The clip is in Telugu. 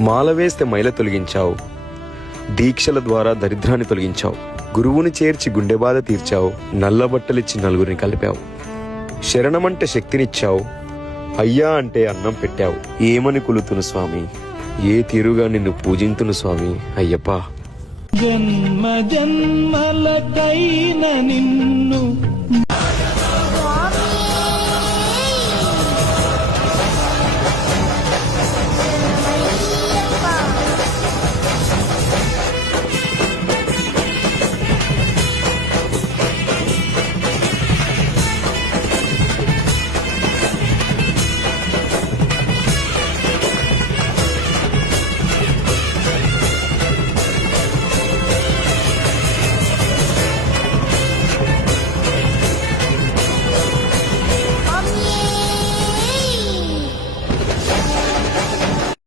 మాల వేస్తే మైల తొలగించావు, దీక్షల ద్వారా దరిద్రాన్ని తొలగించావు, గురువుని చేర్చి గుండె బాధ తీర్చావు, నల్ల బట్టలిచ్చి నలుగురిని కలిపావు, శరణమంటే శక్తినిచ్చావు, అయ్యా అంటే అన్నం పెట్టావు. ఏమని కొలుతును స్వామి, ఏ తీరుగా నిన్ను పూజింతును స్వామి అయ్యప్ప. జన్మ జన్మలకైన నిన్ను